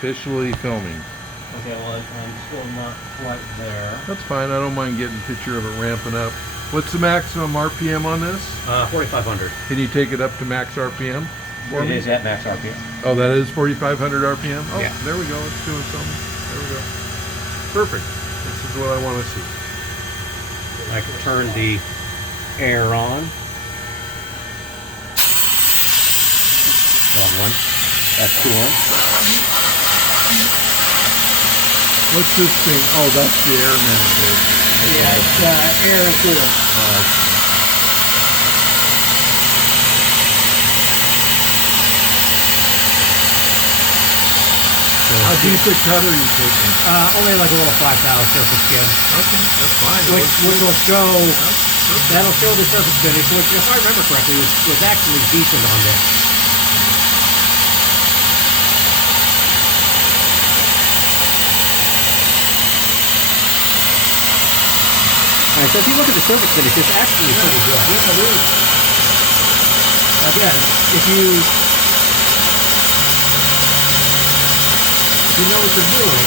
Officially filming. Okay, well, I'm still not quite there. That's fine. I don't mind getting a picture of it ramping up. What's the maximum RPM on this? 4,500. Can you take it up to max RPM for It me? is at max RPM. Oh, that is 4,500 RPM? Oh, Yeah. there we go. It's doing something. There we go. Perfect. This is what I want to see. I can turn the air on. Wrong one. That's coolant. What's this thing? Oh, that's the air manifold. Yeah, it's air and coolant. Oh, okay. How deep a cut are you taking? Only like a little 5,000 surface skin. Okay, that's fine. Which will show, that'll show the surface finish, which if I remember correctly was actually decent on this. Alright, so if you look at the surface finish, it's actually pretty good. Yeah, it is. Again, if you know what you're doing,